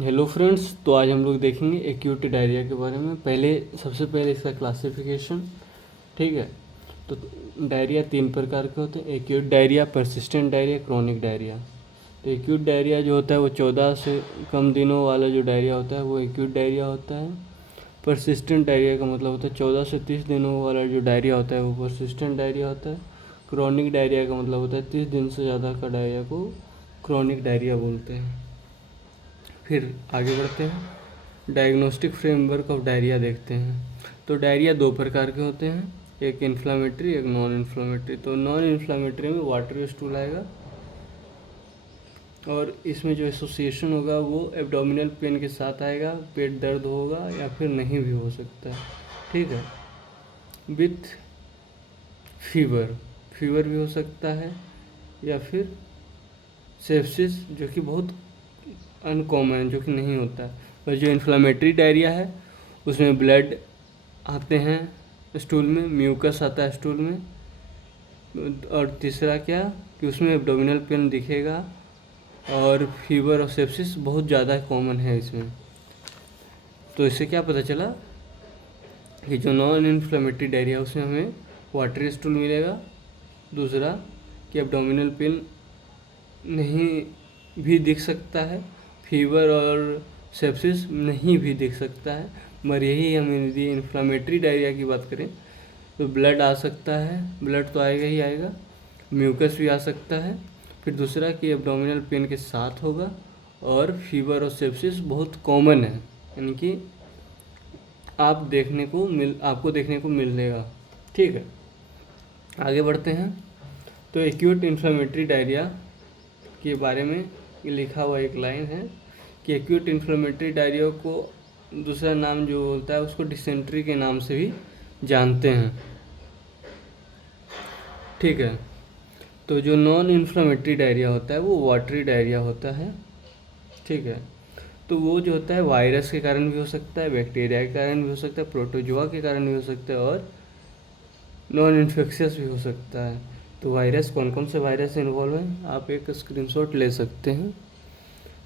Hello friends, तो आज हम लोग देखेंगे एक्यूट डायरिया के बारे में। सबसे पहले इसका क्लासिफिकेशन। ठीक है। तो डायरिया 3 प्रकार के होते हैं: acute diarrhoea, persistent diarrhoea, chronic diarrhoea. तो एक्यूट डायरिया जो होता है वो 14 से कम दिनों वाला जो डायरिया होता है वो एक्यूट डायरिया होता है। परसिस्टेंट डायरिया का मतलब होता है 14 से 30 दिनों वाला जो डायरिया होता है वो परसिस्टेंट डायरिया होता है। क्रोनिक डायरिया का मतलब होता है 30 दिन से ज़्यादा का डायरिया को क्रोनिक डायरिया बोलते हैं। फिर आगे बढ़ते हैं, डायग्नोस्टिक फ्रेमवर्क ऑफ डायरिया देखते हैं। तो डायरिया 2 प्रकार के होते हैं, एक इन्फ्लामेटरी, एक नॉन इन्फ्लामेटरी। तो नॉन इन्फ्लामेटरी में वाटर स्टूल आएगा और इसमें जो एसोसिएशन होगा वो एब्डोमिनल पेन के साथ आएगा, पेट दर्द होगा या फिर नहीं भी हो सकता है। ठीक है। विथ फीवर, फीवर भी हो सकता है, या फिर सेप्सिस जो कि बहुत अनकॉमन, जो कि नहीं होता है। और जो इन्फ्लामेटरी डायरिया है उसमें ब्लड आते हैं स्टूल में, म्यूकस आता है स्टूल में, और तीसरा क्या कि उसमें एब्डोमिनल पेन दिखेगा, और फीवर और सेप्सिस बहुत ज़्यादा कॉमन है इसमें। तो इससे क्या पता चला कि जो नॉन इन्फ्लेमेटरी डायरिया उसमें हमें वाटरी स्टूल मिलेगा, दूसरा कि एब्डोमिनल पेन नहीं भी दिख सकता है, फीवर और सेप्सिस नहीं भी दिख सकता है। मगर यही हम यदि इन्फ्लामेटरी डायरिया की बात करें तो ब्लड आ सकता है, ब्लड तो आएगा ही आएगा, म्यूकस भी आ सकता है। फिर दूसरा कि एब्डोमिनल पेन के साथ होगा, और फीवर और सेप्सिस बहुत कॉमन है, यानी कि आपको देखने को मिलेगा। ठीक है, आगे बढ़ते हैं। तो एक्यूट इन्फ्लामेटरी डायरिया के बारे में लिखा हुआ एक लाइन है कि एक्यूट इन्फ्लेमेटरी डायरिया को दूसरा नाम जो होता है उसको डिसेंट्री के नाम से भी जानते हैं। ठीक है। तो जो नॉन इन्फ्लेमेटरी डायरिया होता है वो वाटरी डायरिया होता है। ठीक है। तो वो जो होता है वायरस के कारण भी हो सकता है, बैक्टीरिया के कारण भी हो सकता है, प्रोटोजोआ के कारण भी हो सकता है, और नॉन इन्फेक्शियस भी हो सकता है। तो वायरस, कौन कौन से वायरस इन्वॉल्व हैं आप एक स्क्रीनशॉट ले सकते हैं: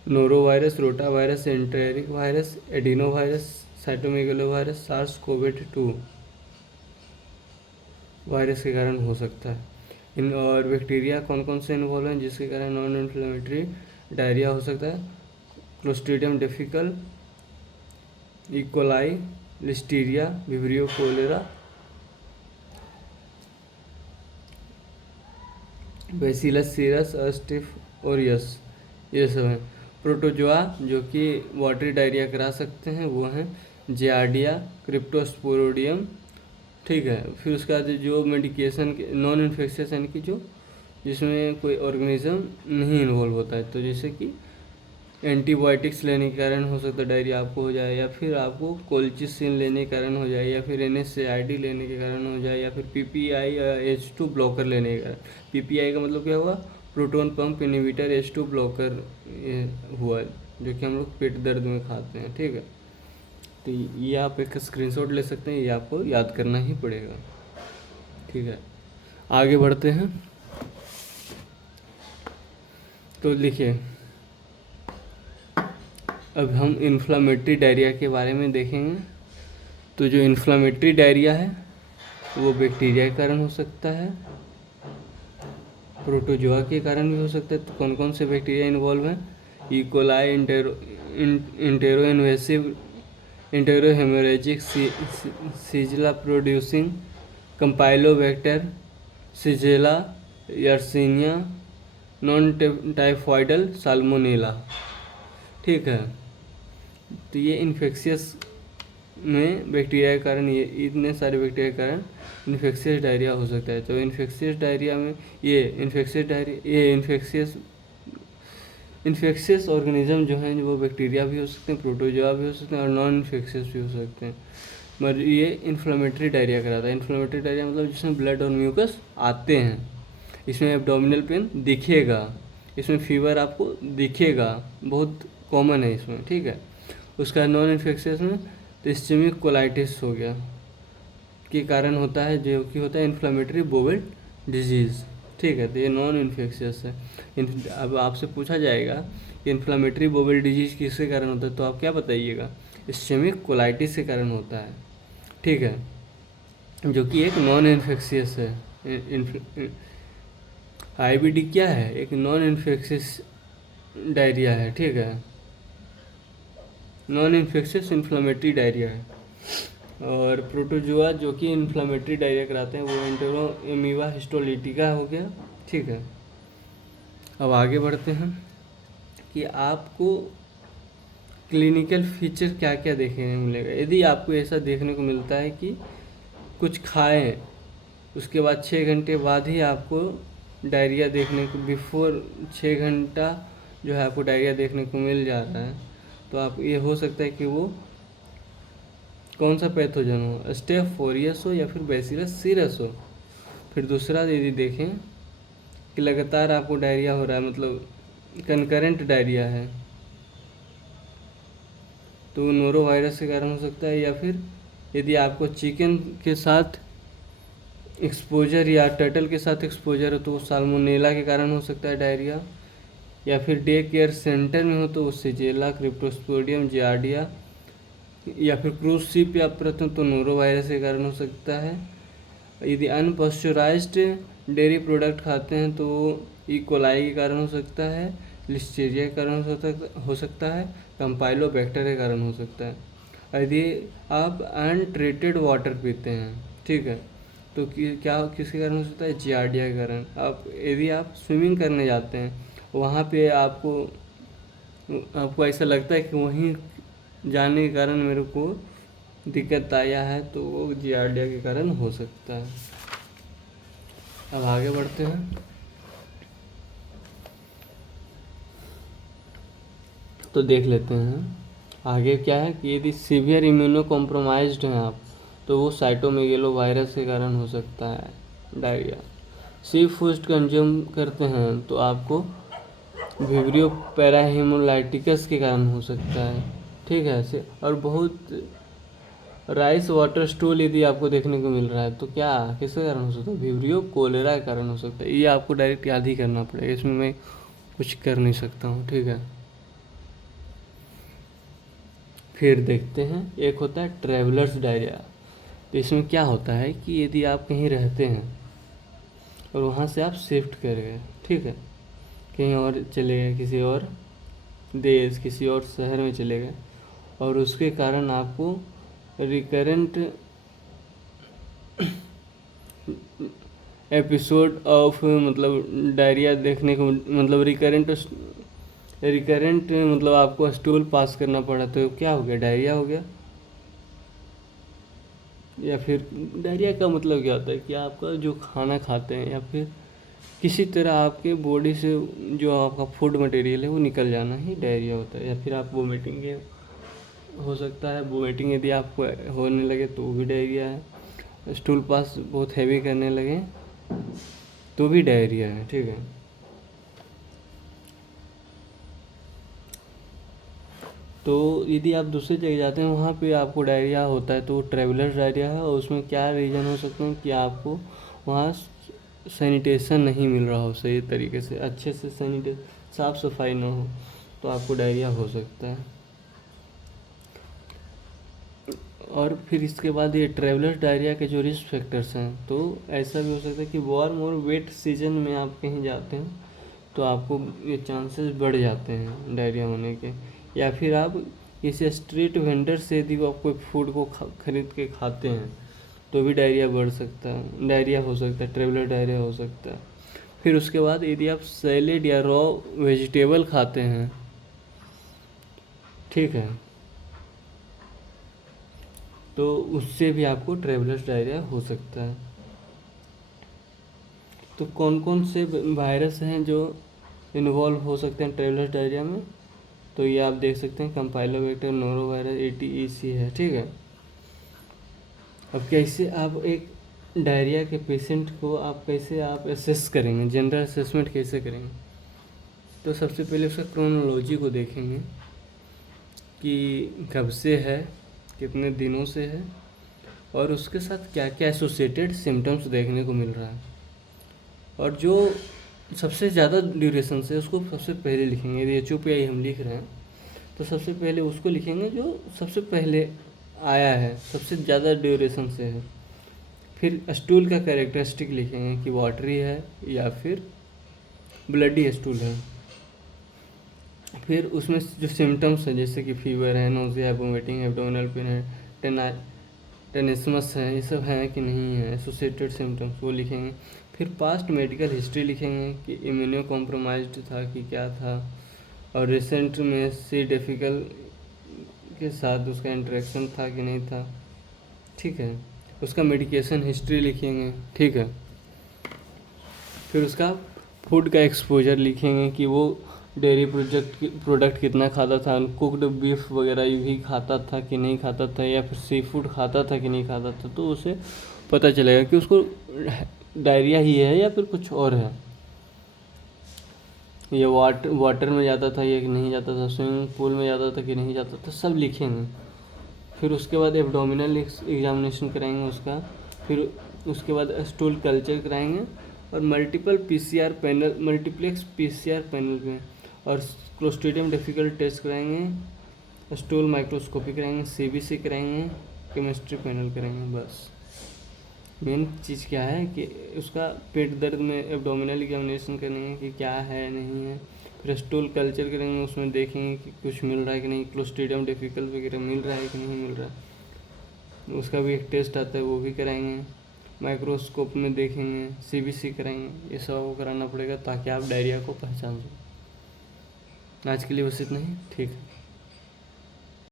norovirus, rotavirus, enteric virus, adenovirus, cytomegalovirus, SARS COVID two virus के कारण हो सकता है। और बैक्टीरिया कौन कौन से इन्वॉल्व हैं जिसके कारण नॉन इन्फ्लेमेटरी डायरिया हो सकता है: Clostridium difficile, E coli, Listeria, Vibrio cholerae, Bacillus cereus, staph aureus, ये सब हैं। प्रोटोजोआ जो कि वाटरी डायरिया करा सकते हैं वो हैं जियार्डिया, क्रिप्टोस्पोरोडियम। ठीक है। फिर उसके बाद जो मेडिकेशन के नॉन इन्फेक्शियस, यानी कि जो जिसमें कोई ऑर्गेनिज्म नहीं इन्वॉल्व होता है, तो जैसे कि एंटीबायोटिक्स लेने के कारण हो सकता है डायरिया आपको हो जाए, या फिर आपको कोल्चिसिन लेने के कारण हो जाए, या फिर NSAID लेने के कारण हो जाए, या फिर PPI या H2 ब्लॉकर लेने के कारण। PPI का मतलब क्या हुआ? Proton pump inhibitor H2 blocker हुआ, जो कि हम लोग पेट दर्द में खाते हैं। ठीक है। तो ये आप एक स्क्रीनशॉट ले सकते हैं, ये आपको याद करना ही पड़ेगा। ठीक है, आगे बढ़ते हैं। तो लिखिए, अब हम इन्फ्लामेटरी डायरिया के बारे में देखेंगे। तो जो इन्फ्लामेटरी डायरिया है वो बैक्टीरिया के कारण हो सकता है, प्रोटोजोआ के कारण भी हो सकता है। तो कौन कौन से बैक्टीरिया इन्वॉल्व हैं? E coli, enteroinvasive, enterohaemorrhagic, Shigella producing, Campylobacter, Shigella, Yersinia, non typhoidal, Salmonella. ठीक है। तो ये इन्फेक्शियस में बैक्टीरिया के कारण, ये इतने सारे बैक्टीरिया के कारण इन्फेक्शियस डायरिया हो सकता है। तो इन्फेक्शियस डायरिया में ये इन्फेक्शियस ऑर्गेनिज्म जो हैं वो बैक्टीरिया भी हो सकते हैं, प्रोटोजोआ भी हो सकते हैं, और नॉन इन्फेक्शियस भी हो सकते हैं। मगर ये इन्फ्लेमेटरी डायरिया कराता है। इन्फ्लेमेटरी डायरिया मतलब जिसमें ब्लड और म्यूकस आते हैं, इसमें एब्डोमिनल पेन दिखेगा, इसमें फीवर आपको दिखेगा, बहुत कॉमन है इसमें। ठीक है। उसका नॉन इन्फेक्शियस में तो इस्चेमिक कोलाइटिस हो गया के कारण होता है, जो कि होता है इन्फ्लेमेटरी बोवेल डिजीज़। ठीक है। तो ये नॉन इन्फेक्शियस है। अब आपसे पूछा जाएगा इन्फ्लामेटरी बोवेल डिजीज किसके कारण होता है, तो आप क्या बताइएगा, इस्चेमिक कोलाइटिस के कारण होता है, ठीक है, जो कि एक नॉन इन्फेक्शियस है। आईबीडी क्या है, एक नॉन इन्फेक्शियस डायरिया है, ठीक है, नॉन इन्फेक्शियस इन्फ्लामेटरी डायरिया है। और प्रोटोजोआ जो कि इन्फ्लामेटरी डायरिया कराते हैं वो एंटेरोएमीवा हिस्टोलिटिका हो गया, ठीक है। अब आगे बढ़ते हैं कि आपको क्लिनिकल फीचर क्या क्या देखने को मिलेगा। यदि आपको ऐसा देखने को मिलता है कि कुछ खाएं, उसके बाद 6 घंटे बाद ही आपको डायरिया देखने को, बिफोर 6 घंटा जो है आपको डायरिया देखने को मिल जा रहा है, तो आप ये हो सकता है कि वो कौन सा पैथोजन हो, स्टेफ फोरियस हो या फिर बैसिलस सीरस हो। फिर दूसरा यदि देखें कि लगातार आपको डायरिया हो रहा है, मतलब कनकरेंट डायरिया है, तो नोरो वायरस के कारण हो सकता है, या फिर यदि आपको चिकन के साथ एक्सपोजर या टर्टल के साथ एक्सपोजर हो तो वो साल्मोनेला के कारण हो सकता है डायरिया, या फिर डे केयर सेंटर में हो तो उससे जेला, क्रिप्टोस्पोडियम, जियार्डिया, या फिर क्रूज शिप या प्रथम तो नोरो वायरस के कारण हो सकता है। यदि अनपॉस्चराइज्ड डेयरी प्रोडक्ट खाते हैं तो ई कोलाई के कारण हो सकता है, लिस्टेरिया के कारण हो सकता है, कंपाइलोबैक्टर के कारण हो सकता है। यदि आप अनट्रीटेड वाटर पीते हैं, ठीक है, तो क्या किसके कारण हो सकता है, जियार्डिया के कारण। आप यदि आप स्विमिंग करने जाते हैं, वहाँ पे आपको ऐसा लगता है कि वहीं जाने के कारण मेरे को दिक्कत आया है, तो वो जियार्डिया के कारण हो सकता है। अब आगे बढ़ते हैं, तो देख लेते हैं आगे क्या है कि यदि सीवियर इम्यूनो कॉम्प्रोमाइज्ड हैं आप, तो वो साइटोमेगेलो वायरस के कारण हो सकता है डायरिया। सी फूड कंज्यूम करते हैं तो आपको विब्रियो पैराहिमोलाइटिकस के कारण हो सकता है, ठीक है ऐसे। और बहुत राइस वाटर स्टूल यदि आपको देखने को मिल रहा है तो क्या किसके कारण हो सकता है, विब्रियो कोलेरा के कारण हो सकता है। ये आपको डायरेक्ट याद ही करना पड़ेगा, इसमें मैं कुछ कर नहीं सकता हूँ, ठीक है। फिर देखते हैं, एक होता है ट्रैवलर्स डायरिया। तो इसमें क्या होता है कि यदि आप कहीं रहते हैं और वहाँ से आप शिफ्ट कर गए, ठीक है, कहीं और चले गए, किसी और देश, किसी और शहर में चले गए, और उसके कारण आपको रिकरेंट एपिसोड ऑफ मतलब डायरिया देखने को, मतलब रिकरेंट मतलब आपको स्टूल पास करना पड़ा, तो क्या हो गया, डायरिया हो गया। या फिर डायरिया का मतलब क्या होता है कि आपका जो खाना खाते हैं या फिर किसी तरह आपके बॉडी से जो आपका फूड मटेरियल है वो निकल जाना ही डायरिया होता है। या फिर आप वोमिटिंग हो सकता है, वोमिटिंग यदि आपको होने लगे तो वो भी डायरिया है। स्टूल पास बहुत हैवी करने लगे तो भी डायरिया है, ठीक है। तो यदि आप दूसरी जगह जाते हैं वहाँ पे आपको डायरिया होता है तो वो ट्रैवलर डायरिया है। और उसमें क्या रीज़न हो सकते हैं कि आपको वहाँ सैनिटेशन नहीं मिल रहा हो सही तरीके से, अच्छे से साफ़ सफाई ना हो, तो आपको डायरिया हो सकता है। और फिर इसके बाद ये ट्रैवलर डायरिया के जो रिस्क फैक्टर्स हैं, तो ऐसा भी हो सकता है कि वार्म और वेट सीजन में आप कहीं जाते हैं तो आपको ये चांसेस बढ़ जाते हैं डायरिया होने के। या फिर आप किसी स्ट्रीट वेंडर से यदि आप कोई फूड को खरीद के खाते हैं तो भी डायरिया बढ़ सकता है, डायरिया हो सकता है, ट्रैवलर डायरिया हो सकता है। फिर उसके बाद यदि आप सैलेड या रॉ वेजिटेबल खाते हैं, ठीक है, तो उससे भी आपको ट्रैवलर्स डायरिया हो सकता है। तो कौन कौन से वायरस हैं जो इन्वॉल्व हो सकते हैं ट्रैवलर्स डायरिया में, तो ये आप देख सकते हैं, कंपाइलोबैक्टर, नोरो वायरस, ATEC है, ठीक है। अब कैसे आप एक डायरिया के पेशेंट को कैसे आप असेस करेंगे, जनरल असेसमेंट कैसे करेंगे, तो सबसे पहले उसका क्रोनोलॉजी को देखेंगे कि कब से है, कितने दिनों से है, और उसके साथ क्या क्या एसोसिएटेड सिम्टम्स देखने को मिल रहा है। और जो सबसे ज़्यादा ड्यूरेशन से उसको सबसे पहले लिखेंगे। यदि HOPI हम लिख रहे हैं तो सबसे पहले उसको लिखेंगे जो सबसे पहले आया है, सबसे ज़्यादा ड्यूरेशन से है। फिर स्टूल का कैरेक्टरिस्टिक लिखेंगे कि वाटरी है या फिर ब्लडी स्टूल है। फिर उसमें जो सिम्टम्स हैं जैसे कि फीवर है, नोजिया है, वोमिटिंग है, एब्डोमिनल पेन है, टेनिसमस है, ये सब हैं कि नहीं है, एसोसिएटेड सिम्टम्स वो लिखेंगे। फिर पास्ट मेडिकल हिस्ट्री लिखेंगे कि इम्यूनो कॉम्प्रोमाइज्ड था कि क्या था, और रिसेंट में सी डिफिकल के साथ उसका इंटरेक्शन था कि नहीं था। ठीक है, उसका मेडिकेशन हिस्ट्री लिखेंगे। ठीक है, फिर उसका फूड का एक्सपोजर लिखेंगे कि वो डेयरी प्रोडक्ट कितना खाता था, कुकड बीफ वगैरह भी खाता था कि नहीं खाता था, या फिर सी फूड खाता था कि नहीं खाता था। तो उसे पता चलेगा कि उसको डायरिया ही है या फिर कुछ और है। ये वाटर में जाता था या कि नहीं जाता था, स्विमिंग पूल में जाता था कि नहीं जाता था, सब लिखेंगे। फिर उसके बाद एब्डोमिनल एग्जामिनेशन कराएंगे उसका। फिर उसके बाद स्टूल कल्चर कराएंगे और मल्टीप्लेक्स PCR पैनल में, और क्लोस्ट्रीडियम डिफिकल्ट टेस्ट कराएंगे, स्टूल माइक्रोस्कोपी कराएंगे, CBC कराएंगे, केमिस्ट्री पैनल कराएंगे। बस मेन चीज़ क्या है कि उसका पेट दर्द में एब्डोमिनल एग्जामिनेशन करेंगे कि क्या है नहीं है। फिर स्टूल कल्चर करेंगे, उसमें देखेंगे कि कुछ मिल रहा है कि नहीं, क्लोस्ट्रीडियम डिफिकल्ट वगैरह मिल रहा है कि नहीं मिल रहा है। उसका भी एक टेस्ट आता है, वो भी कराएंगे। माइक्रोस्कोप में देखेंगे, CBC कराएंगे। ये सब कराना पड़ेगा ताकि आप डायरिया को पहचान सकें। आज के लिए बस इतना ही। ठीक है।